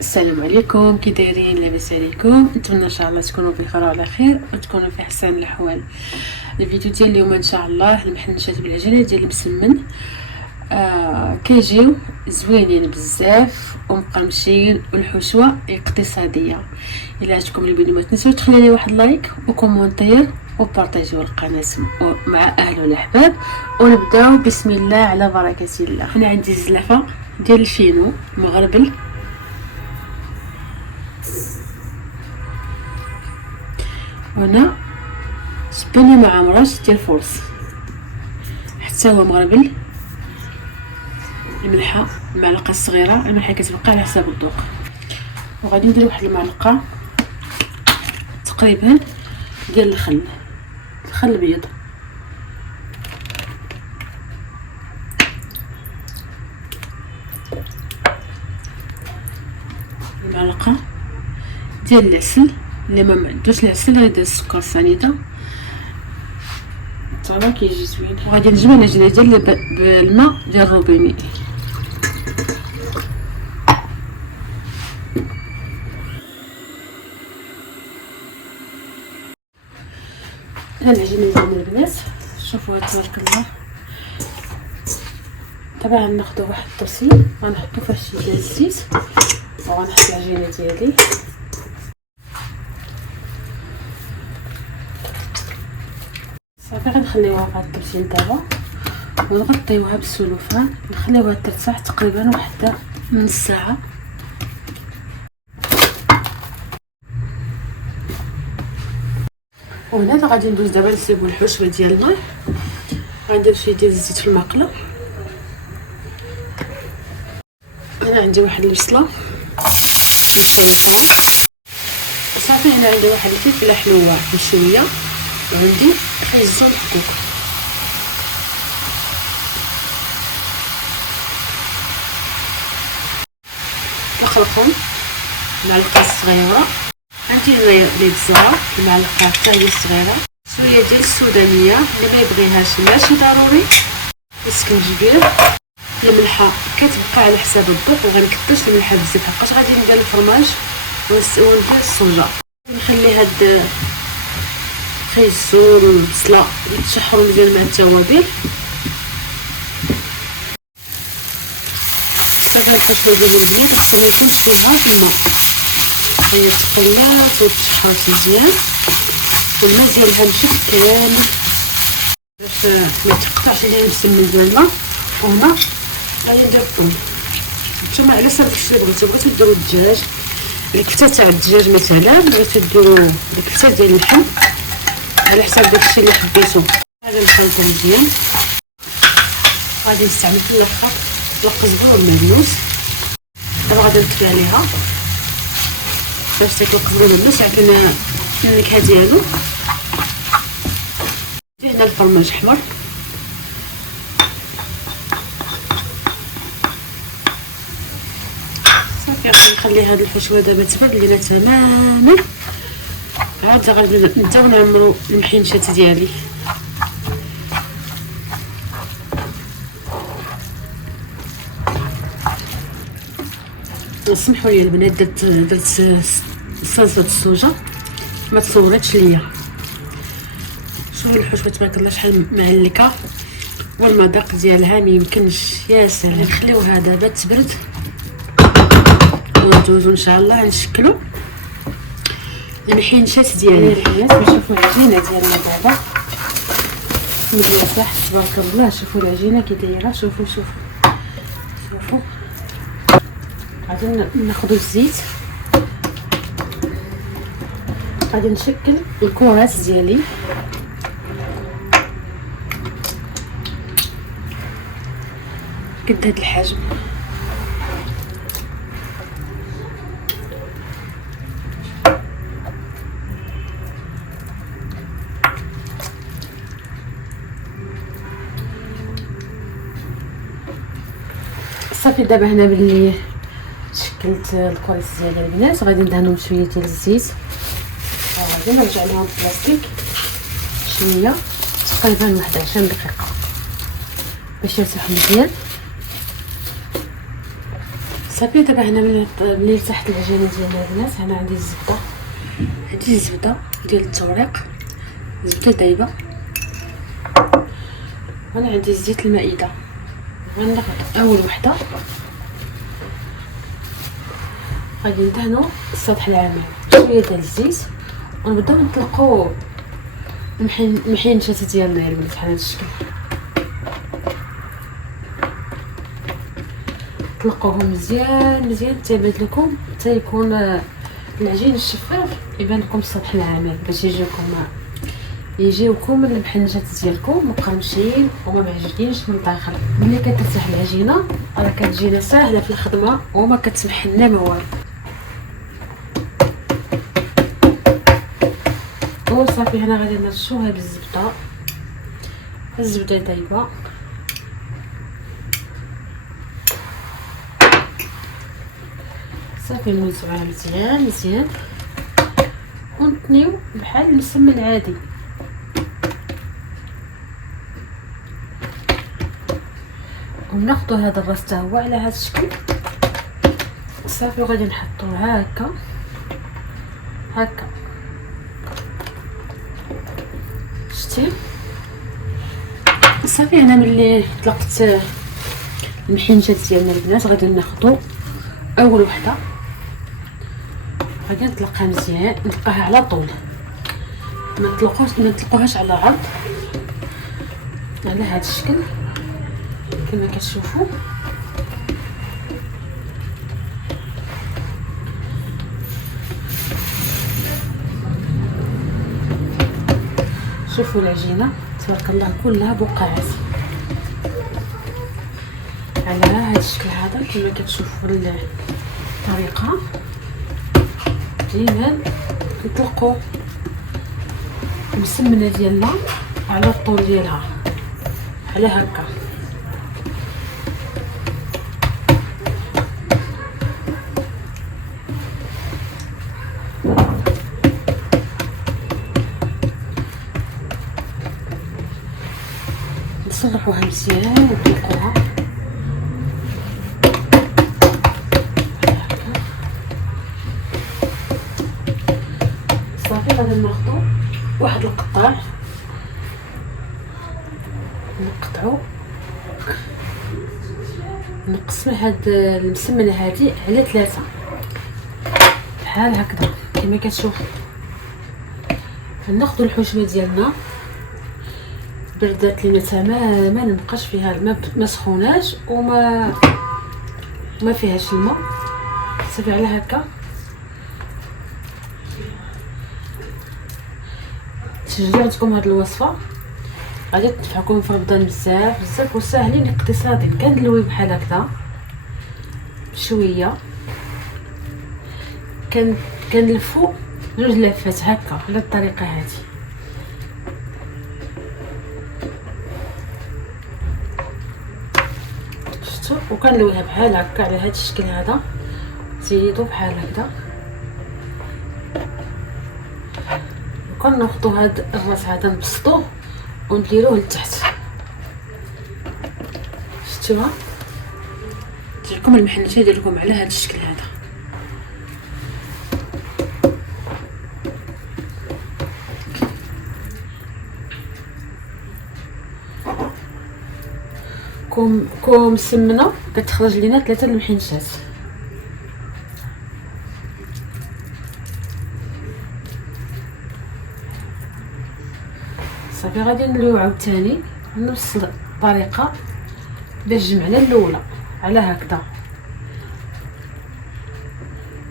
السلام عليكم، كي دايرين؟ لاباس عليكم؟ نتمنى ان شاء الله تكونوا بخير وعلى خير وتكونوا في احسن الاحوال. الفيديو ديال اليوم ان شاء الله المحنشات بالعجينه ديال المسمن. كيجيو زوينين بزاف ومقرمشين والحشوه اقتصاديه. الا عجبكم الفيديو ما تنسوا تخليو لي واحد لايك وكومونتير وبارطاجيو القناه مع اهل والاحباب. ونبداو بسم الله على بركه الله. انا عندي الزلافه ديال الفينو مغربل، وهنا سبانة مع مرش ديال الفرص حتى هو مغربل. الملحه المعلقه الصغيره، الملحه كتبقى على حساب الذوق. وغادي ندير واحد المعلقه تقريبا ديال الخل الابيض، المعلقه ديال العسل اللي ما عندوش العسل غيدير السكر سنيده حتى كيجي زوين. وغادي نجمع العجينه ديالي بالماء ديال الروبيني. ها العجينه ديالنا البنات، شوفوا تبارك الله. طبعا ناخذ واحد الطاسي غنحطو فيه شي ديال الزيت وغنحط العجينه ديالي. صافي غنخليوها في هاد الطبسين دابا ونغطيوها بالسلوفان، نخليوها ترتاح تقريبا واحد نص ساعه. وهنا غادي ندوز دابا نسيبو الحشوه ديالنا. غندير شويه ديال الزيت في المقله. انا عندي واحد البصله مشيحه صافي. هنا عندي واحد الفلفله حلوه بشويه، وعندي خيزون حكوك. نخلطهم معلقه صغيره. عندي هنايا البزاره المعلقه حتى هي صغيره، شويه ديال السودانيه اللي ما يبغيهاش ماشي ضروري، السكنجبير، الملحه كتبقى على حساب الذوق وغنكثرش الملحه بزاف حقاش غادي ندير الفرماج وندير الصوجه. نخلي هاد خيزون والبصله يتشحروا مزيان مع التوابل. دابا الحشوه ديالي مزيان خصها ما يكونش فيها الماء، هي تقلات وتشحرات مزيان والماء ديالها نشف كامل باش ما تقطعش ليا المسمن ديالنا. وهنا غادي ندير الثوم. نتوما على حسب داكشي اللي بغيتو ديروا الدجاج، الكفته تاع الدجاج مثلا بغيتو ديروا الكفته ديال اللحم على حسب داكشي اللي حبيتو. هذا نخلطو مزيان. غادي نستعمل في الاخر القزبر والمعدنوس. دابا غادي نطفي عليها باش تاكل القزبر والمعدنوس عرفنا النكهه ديالو. هنا الفرماج احمر، صافي غادي نخلي هاد الحشوه دابا تبرد لينا تماما. عاد غادي نبداو نعمرو المحينشات ديالي. سمحوا لي البنات، درت صلصه السوجه ما تصورتش ليا. شوفوا الحشوه تبارك الله شحال معلكه والمذاق ديالها ما يمكنش. يا سلام. نخليوها دابا تبرد وندوزو ان شاء الله نشكلو المحينشات ديالي. البنات نشوفوا العجينه ديالنا دابا مزيان صح تبارك الله. شوفوا العجينه كي دايره، شوفوا غادي ناخذ الزيت، غادي نشكل الكرات ديالي. قد هاد الحجم. صافي دابا هنا باللي شكلت الكرات ديالي البنات غادي ندهنهم شويه ديال الزيت وغادي نرجع لهم البلاستيك شويه تقريبا واحد 20 دقيقه باش يرتاحوا مزيان. صافي دابا هنا ملي ارتاحت العجينه ديالنا البنات، هنا عندي الزبده، هادي الزبده ديال التوريق، زبده دايبه. وانا عندي زيت المائده. غناخد اول وحده غادي ندهنو السطح العامل شويه ديال الزيت، ونبداو نطلقو المحينشات ديالنا البنات بحال هاد الشكل. طلقوهم مزيان مزيان حتى يبان لكم، حتى يكون العجين الشفاف يبان لكم السطح العامل، باش يجيوكم المحنجات ديالكم مقرمشين وما معجنينش من الداخل. ملي كترتاح العجينه راه كتجينا ساهله في الخدمه وما كتسمحلنا ما والو. وصافي هنا غادي نرشو هاد الزبده دايبه. صافي نوزعوها مزيان مزيان ونتنيو بحال المسمن العادي. وناخدو هذا الراس حتى هو على هذا الشكل. صافي وغادي نحطوه هكا هكا، شتي. صافي هنا ملي طلقت المحنجات ديالنا البنات غادي ناخدو اول وحده، غادي نطلقها مزيان، نطلقها على طول، ما نطلقوهاش على عرض، على هذا الشكل كما كتشوفوا. شوفوا العجينه تبارك الله كلها بقعات على هذا الشكل هذا كما كتشوفوا الطريقه. ديما نطلقوا المسمنه ديالنا على الطول ديالها على هكا. نصلحوها مزيان ونطلقوها هكا. صافي غادي ناخدو واحد القطاع نقطعو، نقسم هاد المسمنه هادي على 3 بحال هكذا كما كتشوفوا. ناخدو الحشمه ديالنا بردات لينا تماما، مبقاش فيها الماء، ما سخوناش وما فيهاش الماء. صافي على هكا. تسجلوا عندكم هاد الوصفه غادي تنفعكم في رمضان بزاف بزاف، وساهلين اقتصاديين. كندلوي بحال هكذا شويه، كنلفو 2 لفات هكا على الطريقه هذه. شفتوا؟ وكنلويها بحال هكا على هذا الشكل هذا. زيدوا بحال هكذا، وكناخذوا هاد الراس هذا نبسطوه ونديروه لتحت. شفتوها؟ تجيكم المحنشه ديالكم على هذا الشكل هذا. كوم سمنه كتخرج لينا 3 المحنشات. صافي غادي نلويو عاوتاني نفس الطريقه باش جمعنا الاولى على هكذا.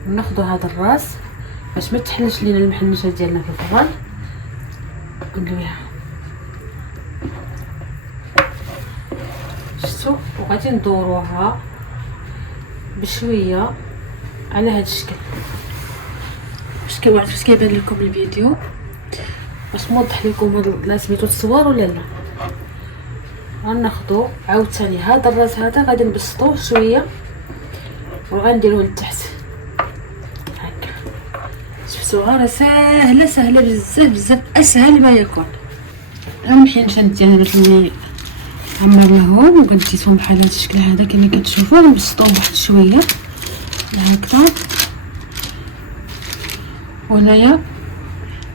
ناخذ هذا الراس باش ما تحلش لينا المحنشه ديالنا في الفران، ندلويها. شفتوا؟ وغادي ندوروها بشويه على هذا الشكل. واش كيبان لكم الفيديو؟ واش موضح لكم هاد سميتو التصوير ولا لا؟ غناخذوا عاوتاني هذا الراس هذا غادي نبسطوه شويه وغنديروه لتحت هكا. شفتوها؟ راه ساهله بزاف بزاف، اسهل ما يكون. المحنشات ديالنا باش ملي عمرناهم وقديتهم بحال هذا الشكل هذا كما كتشوفوا، غنبسطوهم واحد شويه هكذا. وهنايا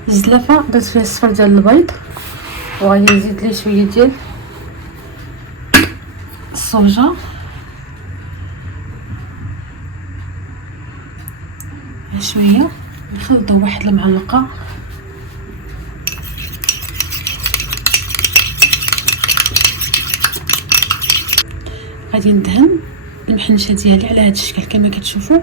الزلافه درت فيها الصفر ديال البيض، وغادي نزيد ليه شويه ديال الصوجه، شويه نخلطو واحد المعلقه. غادي ندهن المحنشه ديالي على هذا الشكل كما كتشوفوا.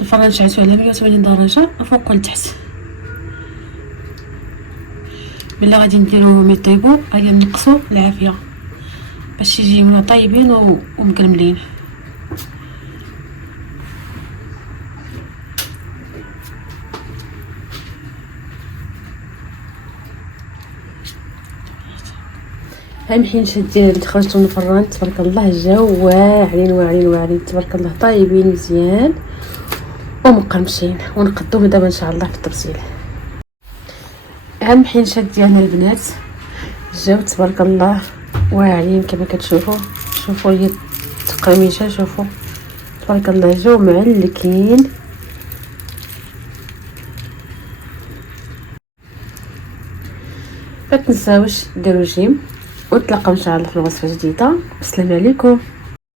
الفران شعلتو على 180 درجه فوق لتحت. ملي غادي نديرو ميطيبو غادي نقصو العافيه باش يجيو طايبين ومكرملين. هاي المحنشات ديالي اللي خرجتهم من الفران تبارك الله جاو واعرين واعرين واعرين تبارك الله، طايبين مزيان ومقرمشين، ونقدوهم دابا ان شاء الله في التبصيل. هاد المحنشات ديالنا البنات جاو تبارك الله واعرين كما كتشوفوا. شوفوا هي التقرميشه، شوفوا تبارك الله جاو معلكين. ما تنساوش ديروا جيم، ونتلاقاو ان شاء الله في وصفه جديده. السلام عليكم.